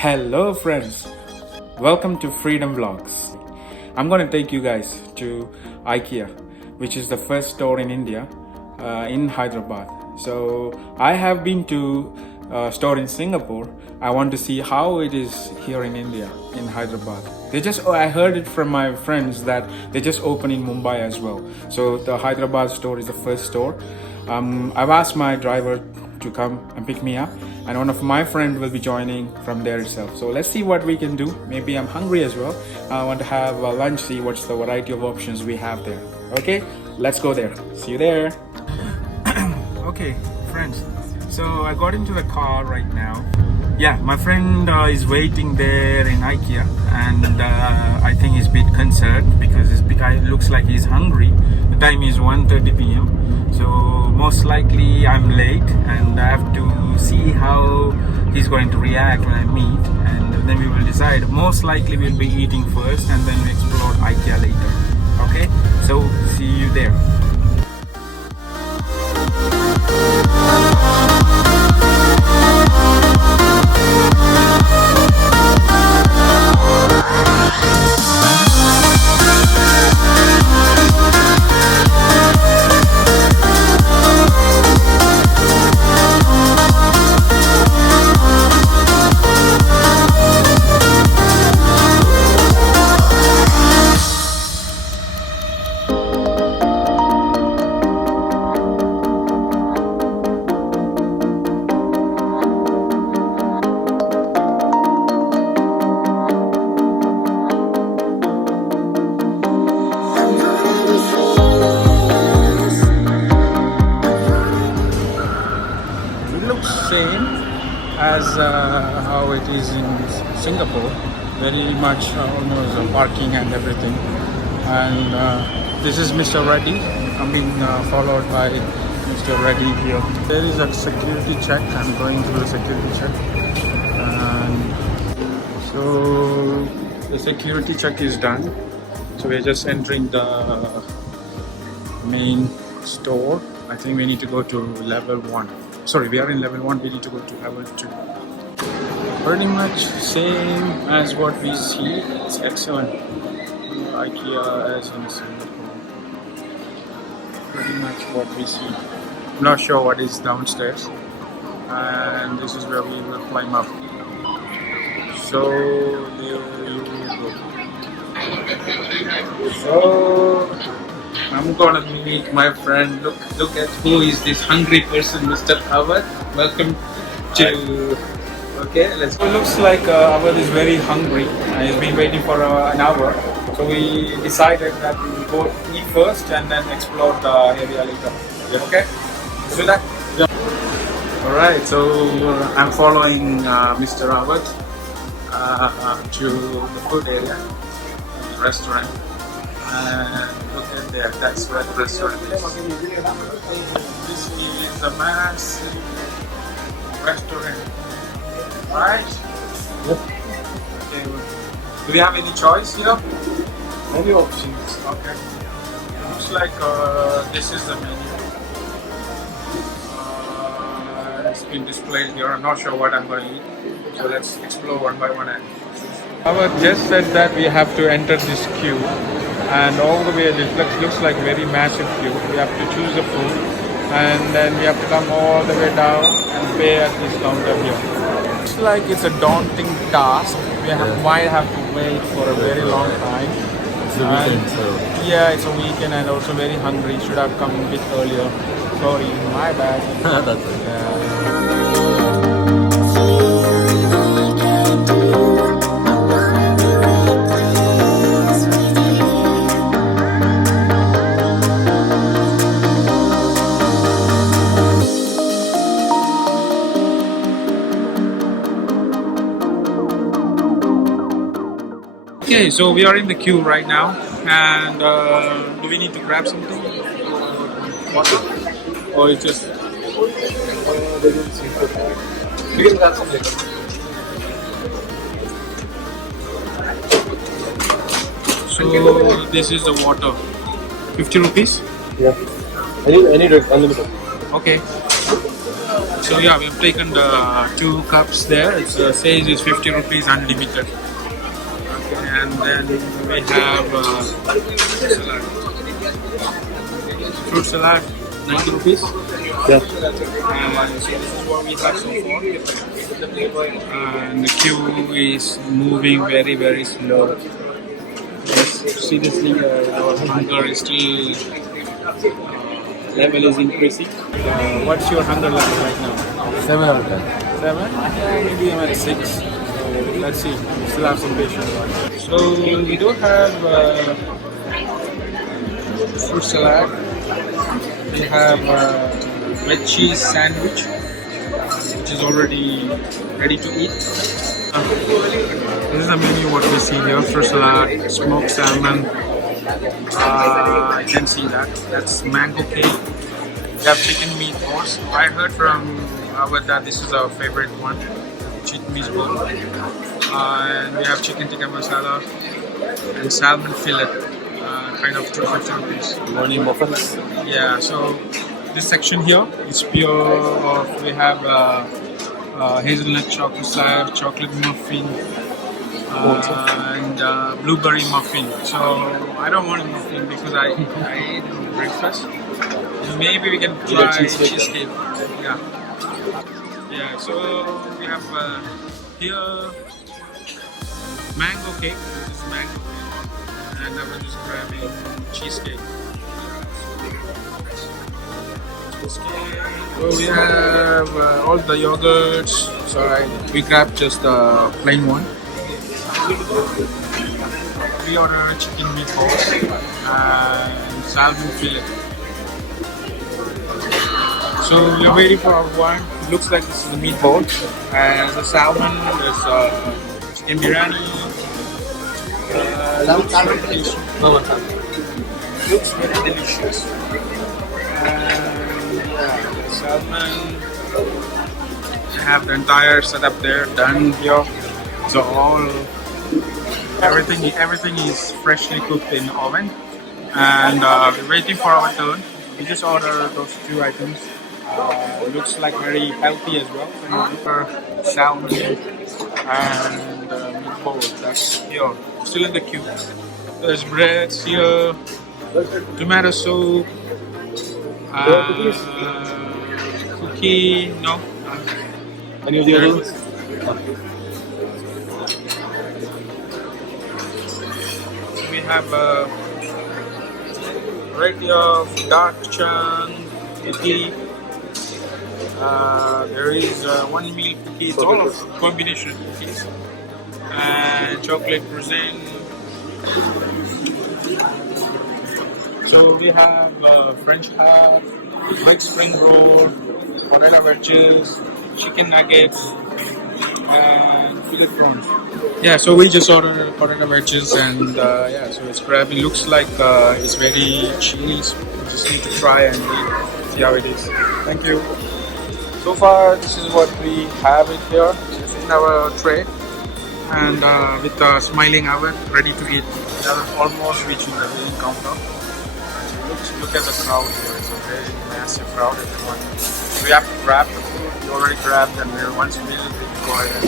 Hello friends, welcome to Freedom Vlogs. I'm gonna take you guys to IKEA, which is the first store in India, in Hyderabad. So I have been to store in Singapore. I want to see how it is here in India, in Hyderabad. I heard it from my friends that they just opened in Mumbai as well. So the Hyderabad store is the first store. I've asked my driver to come and pick me up, and one of my friends will be joining from there itself. So let's see what we can do. Maybe I'm hungry as well. I want to have lunch, see what's the variety of options we have there. Okay, let's go there. See you there. Okay, friends. So I got into the car right now. Yeah, my friend is waiting there in IKEA, and I think he's a bit concerned because it looks like he's hungry. The time is 1:30 p.m. So most likely I'm late, and I have to see how he's going to react when I meet, and then we will decide. Most likely we'll be eating first, and then we explore IKEA later. Okay, so see you there. Same as how it is in Singapore, very much almost parking and everything. And this is Mr. Reddy. I'm being followed by Mr. Reddy here. There is a security check. I'm going through the security check, and so the security check is done. So we're just entering the main store. I think we need to go to level 1. Sorry, we are in level 1, we need to go to level 2. Pretty much same as what we see. It's excellent. IKEA as in Singapore. Pretty much what we see. I'm not sure what is downstairs. And this is where we will climb up. So there you go. So I'm gonna meet my friend. Look at who is this hungry person, Mr. Awad. Welcome to. Okay, let's go. It looks like Awad is very hungry. He's been waiting for an hour. So we decided that we will go eat first and then explore the area later. Yeah, okay? Let's do that. Yeah. Alright, so I'm following Mr. Awad to the food area, the restaurant. And look at there, that's where the restaurant is. This is a massive restaurant, right? Yep. Okay. Do we have any choice here? Many options. Okay. Looks like this is the menu. It's been displayed here. I'm not sure what I'm going to eat. So let's explore one by one. Our just said that we have to enter this queue. And all the way, this looks like very massive queue. We have to choose the food, and then we have to come all the way down and pay at this counter here. Looks like it's a daunting task. Might have to wait for a very long time. It's a weekend, so yeah, it's a weekend and also very hungry. Should have come a bit earlier. Sorry, my bad. that's it. Yeah. Okay, so we are in the queue right now, and do we need to grab something? Water? Or it's just... They didn't see it. We can grab something. So this is the water. 50 rupees? Yeah. Any drink, unlimited. Okay. So yeah, we have taken the 2 cups there. It says it's 50 rupees unlimited. Okay, and then we have salad. Fruit salad, 90 rupees. Yeah. And so this is what we have so far. And the queue is moving very, very slow. Yes, seriously, our hunger is still level is increasing. What's your hunger level right now? 700. 7? Maybe I'm at 6. So let's see. We still have some patience. So we do have fruit salad. We have veg cheese sandwich, which is already ready to eat. This is the menu what we see here: fruit salad, smoked salmon. I can see that. That's mango cake. We have chicken meatballs. I heard from our that this is our favorite one, chicken meatball. And we have chicken tikka masala and salmon fillet, kind of 250 rupees. Morning muffins. Yeah, so this section here is pure of, we have hazelnut chocolate slab, chocolate muffin, and blueberry muffin. So I don't want a muffin because I ate breakfast. Maybe we can try cheesecake. Yeah. Yeah, so we have here mango cake. This is mango cake. And I was just grabbing cheesecake. So we have all the yogurts. So we grabbed just the plain one. We ordered chicken meatballs and salmon fillet. So we're waiting for our one. It looks like this is the meatball, and the salmon is chicken biryani. Looks very delicious. And the salmon, I have the entire setup there done here. So everything is freshly cooked in the oven, and we're waiting for our turn. We just ordered those 2 items. Looks like very healthy as well. Salmon and meatballs. That's here. Still in the queue. There's breads here, tomato soup, cookie. No. Any of the other ones? We have a variety of dark chunk, cookie. There is one meal cookie. It's all of combination cookies and chocolate croissant. So we have French half, white spring roll, potato wedges, chicken nuggets, and fillet prawns. Yeah, so we just ordered potato wedges, and yeah, so it's grabbing. Looks like it's very chilly. So we just need to try and see how it is. Thank you. So far, this is what we have it here. It's in our tray, and with the smiling oven, ready to eat. We are almost reaching the main counter. Look at the crowd here. It's a very massive crowd. Everyone. We have to grab the food. We already grabbed, and we're once we go ahead.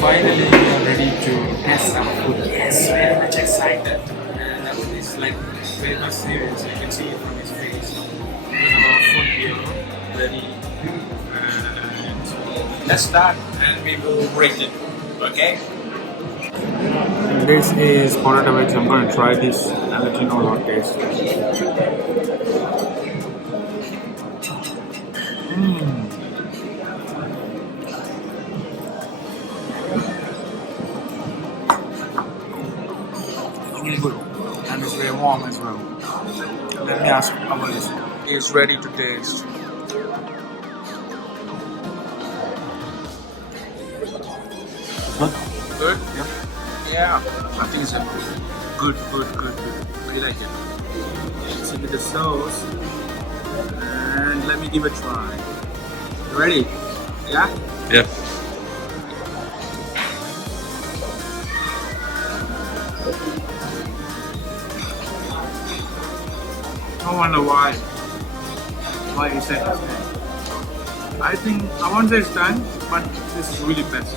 Finally, we are ready to test our food. Yes, very much excited. And he's like very much serious. You can see it from his face. We have our food here ready. And so let's start, and we will rate it. Okay? This is potato wedge. I'm going to try this and let you know how it tastes. really good, and it's very warm as well. Let me ask Amalis. He is ready to taste. Good. Good. Yeah. Yeah. I think it's a good. I like it. Let's see with the sauce, and let me give it a try. You ready? Yeah. Yeah. I wonder why he said his name. I think I won't say it's done, but this is really best.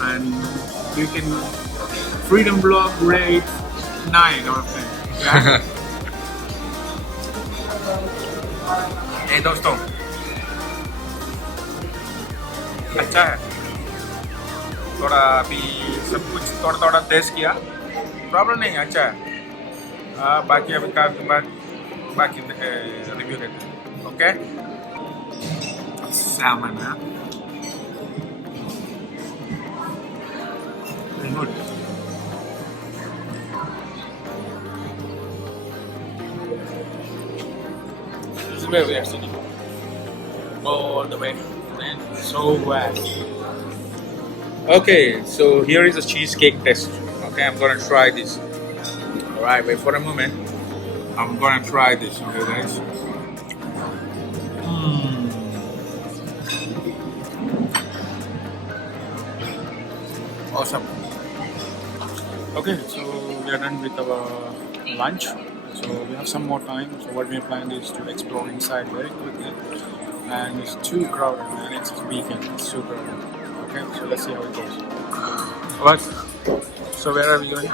And you can Freedom Block rate 9 out of 10. Yeah? Hey दोस्तों, अच्छा है. थोड़ा अभी सब कुछ थोड़ा test किया. Problem नहीं है, अच्छा है. बाकी अभी काम के बाद बाकी रिव्यू देते हैं. Okay? Salmon, huh? Very good. This is where we are sitting. All the way. And so west. Okay, so here is a cheesecake test. Okay, I'm gonna try this. Alright, wait for a moment. I'm gonna try this, okay guys? Awesome. Okay, so we are done with our lunch. So we have some more time. So what we are planning is to explore inside very quickly. And it's too crowded, man. It's weekend. It's too crowded. Okay, so let's see how it goes. What? So where are we going?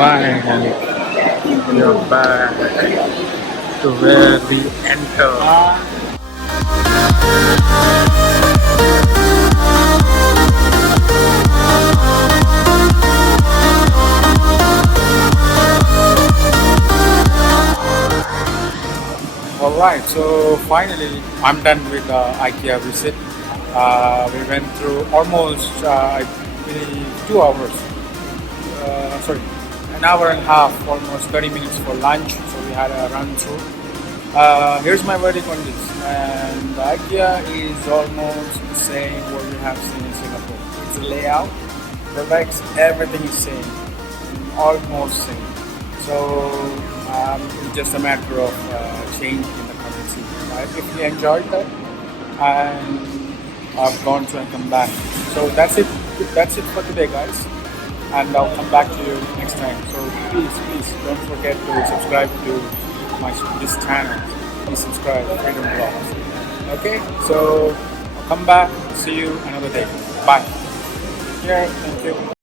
Finally, you're back to where we enter. Alright, so finally I'm done with the IKEA visit. We went through almost, I believe, 2 hours. Sorry, an hour and a half, almost 30 minutes for lunch. So we had a run through. Here's my verdict on this. And the IKEA is almost the same what we have seen in Singapore. It's a layout, products, everything is same, almost same. So it's just a matter of change in the currency. Right? If you enjoyed that, and I've gone to and come back. So that's it. That's it for today, guys. And I'll come back to you next time. So please don't forget to subscribe to this channel. Please subscribe, Freedom Vlogs. Okay, so I'll come back. See you another day. Bye. Take care. Thank you.